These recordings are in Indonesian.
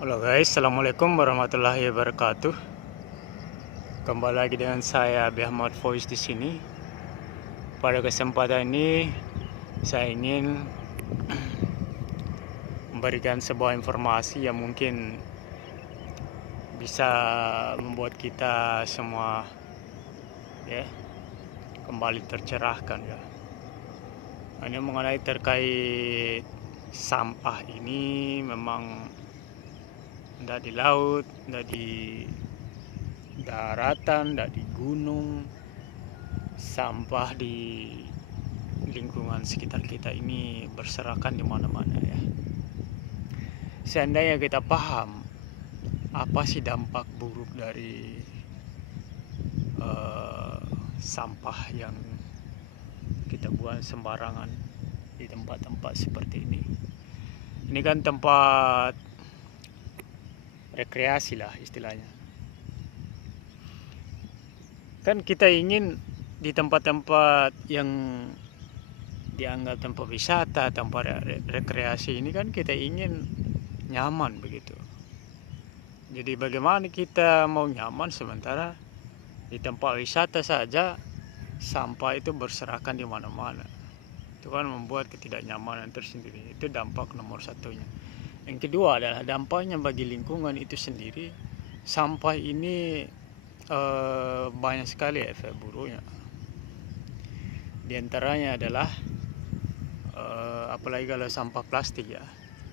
Halo guys, assalamualaikum warahmatullahi wabarakatuh. Kembali lagi dengan saya Abi Ahmad Voice di sini. Pada kesempatan ini saya ingin memberikan sebuah informasi yang mungkin bisa membuat kita semua ya kembali tercerahkan ya. Ini mengenai terkait sampah ini memang tidak di laut, tidak di daratan, tidak di gunung, sampah di lingkungan sekitar kita ini berserakan di mana-mana ya. Seandainya kita paham apa sih dampak buruk dari sampah yang kita buang sembarangan di tempat-tempat seperti ini. Ini kan tempat rekreasi lah istilahnya. Kan kita ingin di tempat-tempat yang dianggap tempat wisata, tempat rekreasi ini kan kita ingin nyaman begitu. Jadi bagaimana kita mau nyaman sementara di tempat wisata saja sampah itu berserakan di mana-mana. Itu kan membuat ketidaknyamanan tersendiri. Itu dampak nomor satunya. Yang kedua adalah dampaknya bagi lingkungan itu sendiri. Sampah ini banyak sekali efek buruknya. Di antaranya adalah apalagi kalau sampah plastik ya.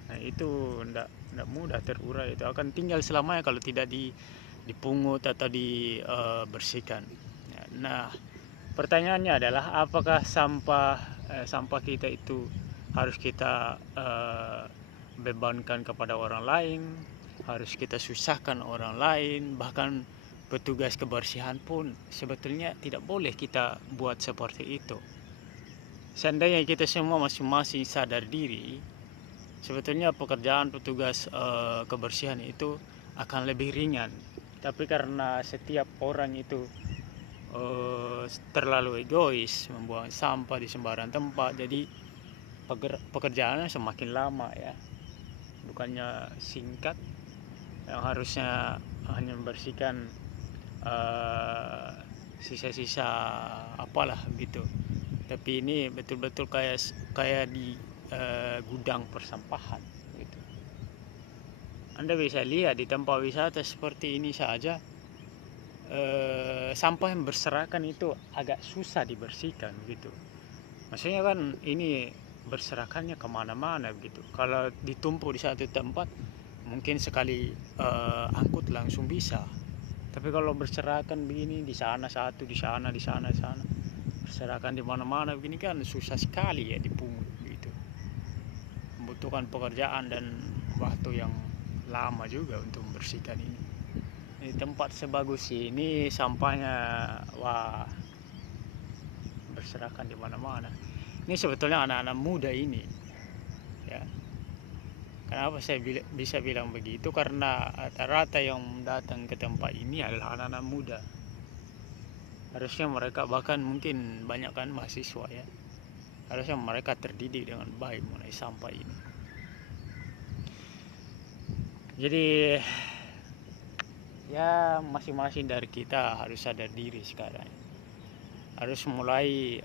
Nah, itu tidak mudah terurai, itu akan tinggal selamanya kalau tidak dipungut atau dibersihkan. Nah, pertanyaannya adalah apakah sampah kita itu harus kita bebankan kepada orang lain, harus kita susahkan orang lain, bahkan petugas kebersihan pun sebetulnya tidak boleh kita buat seperti itu. Seandainya kita semua masing-masing sadar diri, sebetulnya pekerjaan petugas kebersihan itu akan lebih ringan. Tapi karena setiap orang itu terlalu egois, membuang sampah di sembarang tempat, jadi pekerjaannya semakin lama ya. Bukannya singkat, yang harusnya hanya membersihkan sisa-sisa apalah gitu. Tapi ini betul-betul kayak di gudang persampahan gitu. Anda bisa lihat di tempat wisata seperti ini saja sampah yang berserakan itu agak susah dibersihkan gitu. Maksudnya kan ini berserakannya kemana-mana gitu. Kalau ditumpuk di satu tempat mungkin sekali angkut langsung bisa. Tapi kalau berserakan begini di sana satu, di sana, di sana, di sana, berserakan di mana-mana begini kan susah sekali ya dipungut gitu. Membutuhkan pekerjaan dan waktu yang lama juga untuk membersihkan ini. Di tempat sebagus ini sampahnya wah berserakan di mana-mana. Ini sebetulnya anak-anak muda ini ya. Kenapa saya bisa bilang begitu? Karena rata-rata yang datang ke tempat ini adalah anak-anak muda. Harusnya mereka bahkan mungkin banyak kan mahasiswa ya. Harusnya mereka terdidik dengan baik mengenai sampah ini. Jadi ya masing-masing dari kita harus sadar diri sekarang. Harus mulai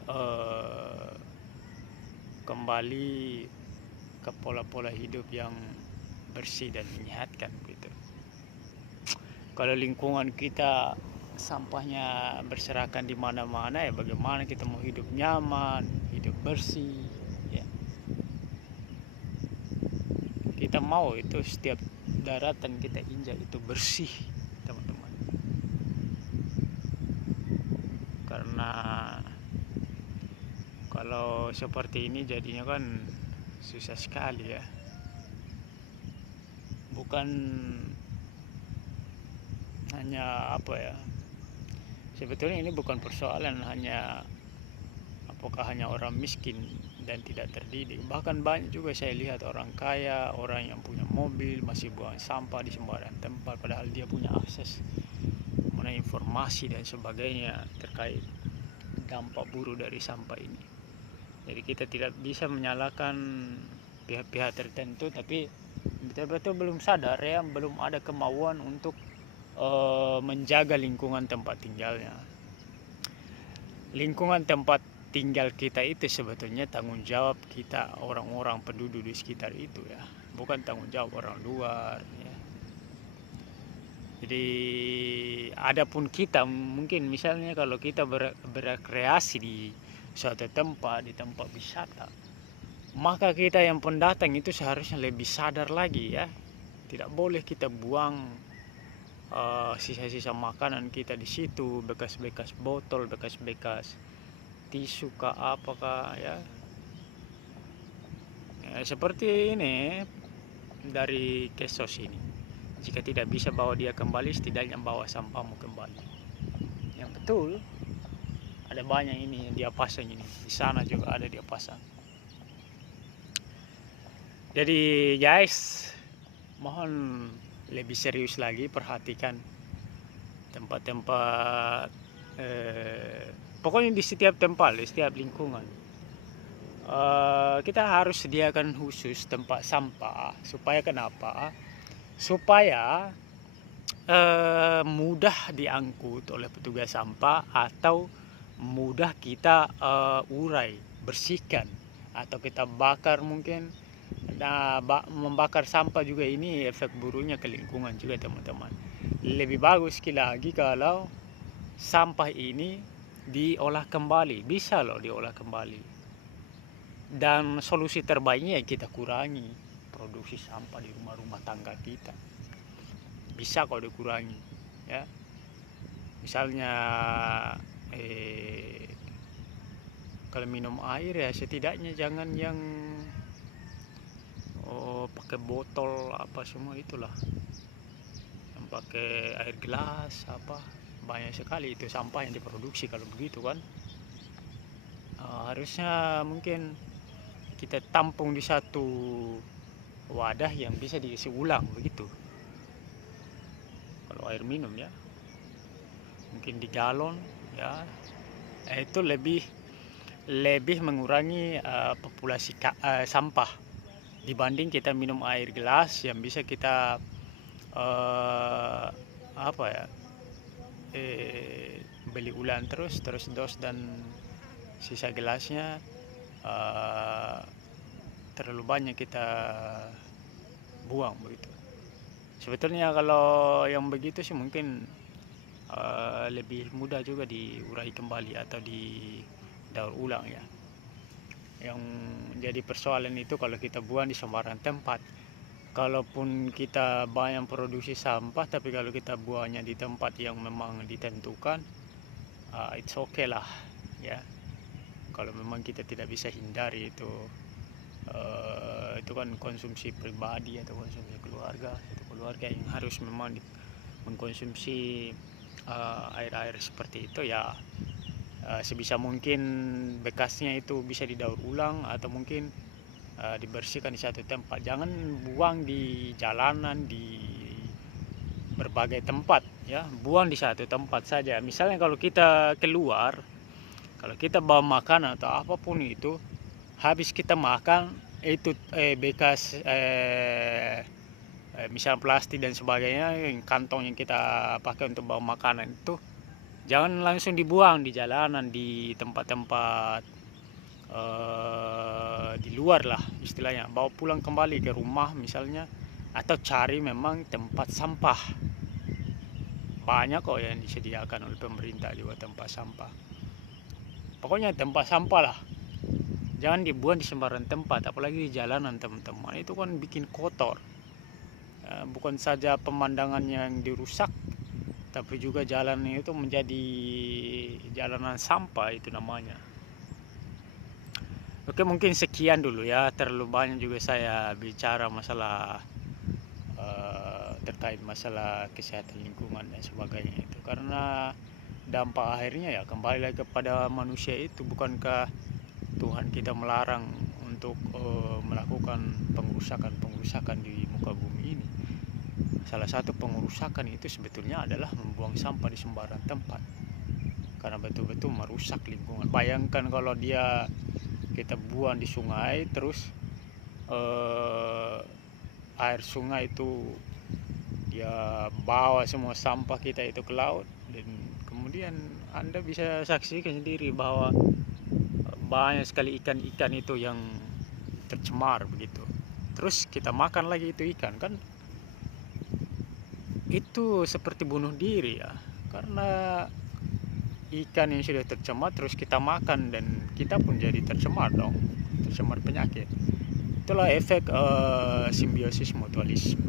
kembali ke pola-pola hidup yang bersih dan menyehatkan gitu. Kalau lingkungan kita sampahnya berserakan di mana-mana ya bagaimana kita mau hidup nyaman, hidup bersih ya. Kita mau itu setiap daratan kita injak itu bersih, teman-teman. Karena kalau seperti ini jadinya kan susah sekali ya. Bukan hanya apa ya, sebetulnya ini bukan persoalan hanya apakah hanya orang miskin dan tidak terdidik. Bahkan banyak juga saya lihat orang kaya, orang yang punya mobil masih buang sampah di sembarang tempat padahal dia punya akses mengenai informasi dan sebagainya terkait dampak buruk dari sampah ini. Jadi kita tidak bisa menyalahkan pihak-pihak tertentu, tapi betul-betul belum sadar ya, belum ada kemauan untuk menjaga lingkungan tempat tinggalnya. Lingkungan tempat tinggal kita itu sebetulnya tanggung jawab kita orang-orang penduduk di sekitar itu ya, bukan tanggung jawab orang luar ya. Jadi adapun kita mungkin misalnya kalau kita berekreasi di suatu tempat, di tempat wisata, maka kita yang pendatang itu seharusnya lebih sadar lagi ya. Tidak boleh kita buang sisa-sisa makanan kita di situ, bekas-bekas botol, bekas-bekas tisu kah apakah ya. Seperti ini dari Kesos ini, jika tidak bisa bawa dia kembali, setidaknya bawa sampahmu kembali. Yang betul, ada banyak ini yang dia pasang ini, di sana juga ada dia pasang. Jadi guys, mohon lebih serius lagi perhatikan tempat-tempat, pokoknya di setiap tempat, di setiap lingkungan. Kita harus sediakan khusus tempat sampah. Supaya kenapa? Supaya mudah diangkut oleh petugas sampah, atau mudah kita urai, bersihkan, atau kita bakar mungkin. Nah, membakar sampah juga ini efek buruknya ke lingkungan juga teman-teman. Lebih bagus lagi kalau sampah ini diolah kembali, bisa loh diolah kembali. Dan solusi terbaiknya kita kurangi produksi sampah di rumah-rumah tangga kita. Bisa kalau dikurangi ya. Misalnya kalau minum air ya setidaknya jangan yang pakai botol apa semua itulah, yang pakai air gelas apa, banyak sekali itu sampah yang diproduksi kalau begitu kan. Harusnya mungkin kita tampung di satu wadah yang bisa diisi ulang begitu. Kalau air minum ya mungkin di galon ya, itu lebih mengurangi populasi sampah dibanding kita minum air gelas yang bisa kita beli ulang terus dos dan sisa gelasnya terlalu banyak kita buang begitu. Sebetulnya kalau yang begitu sih mungkin lebih mudah juga diurai kembali atau didaur ulang ya. Yang jadi persoalan itu kalau kita buang di sembarang tempat. Kalaupun kita banyak produksi sampah, tapi kalau kita buangnya di tempat yang memang ditentukan, it's okay lah ya. Kalau memang kita tidak bisa hindari itu kan konsumsi pribadi atau konsumsi keluarga. Itu keluarga yang harus memang mengkonsumsi air-air seperti itu ya. Sebisa mungkin bekasnya itu bisa didaur ulang atau mungkin dibersihkan di satu tempat. Jangan buang di jalanan, di berbagai tempat ya. Buang di satu tempat saja. Misalnya kalau kita keluar, kalau kita bawa makanan atau apapun itu, habis kita makan itu bekas misal plastik dan sebagainya, kantong yang kita pakai untuk bawa makanan itu jangan langsung dibuang di jalanan, di tempat-tempat di luar lah istilahnya. Bawa pulang kembali ke rumah misalnya, atau cari memang tempat sampah. Banyak kok yang disediakan oleh pemerintah juga tempat sampah. Pokoknya tempat sampah lah, jangan dibuang di sembarang tempat, apalagi di jalanan teman-teman. Itu kan bikin kotor. Bukan saja pemandangan yang dirusak, tapi juga jalan itu menjadi jalanan sampah itu namanya. Oke, mungkin sekian dulu ya. Terlalu banyak juga saya bicara masalah terkait masalah kesehatan lingkungan dan sebagainya itu, karena dampak akhirnya ya kembali lagi kepada manusia itu. Bukankah Tuhan kita melarang untuk melakukan pengerusakan di muka bumi ini? Salah satu pengerusakan itu sebetulnya adalah membuang sampah di sembarang tempat, karena betul-betul merusak lingkungan. Bayangkan kalau kita buang di sungai, terus air sungai itu dia bawa semua sampah kita itu ke laut, dan kemudian Anda bisa saksikan sendiri bahwa banyak sekali ikan-ikan itu yang tercemar begitu. Terus kita makan lagi itu ikan, kan itu seperti bunuh diri ya, karena ikan yang sudah tercemar terus kita makan dan kita pun jadi tercemar dong, tercemar penyakit. Itulah efek simbiosis mutualisme.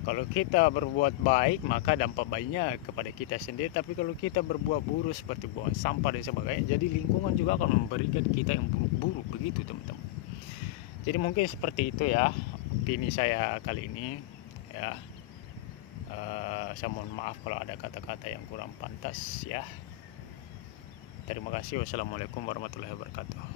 Kalau kita berbuat baik maka dampak baiknya kepada kita sendiri, tapi kalau kita berbuat buruk seperti buang sampah dan sebagainya, jadi lingkungan juga akan memberikan kita yang buruk-buruk begitu teman-teman. Jadi mungkin seperti itu ya opini saya kali ini ya. Saya mohon maaf kalau ada kata-kata yang kurang pantas ya. Terima kasih. Wassalamualaikum warahmatullahi wabarakatuh.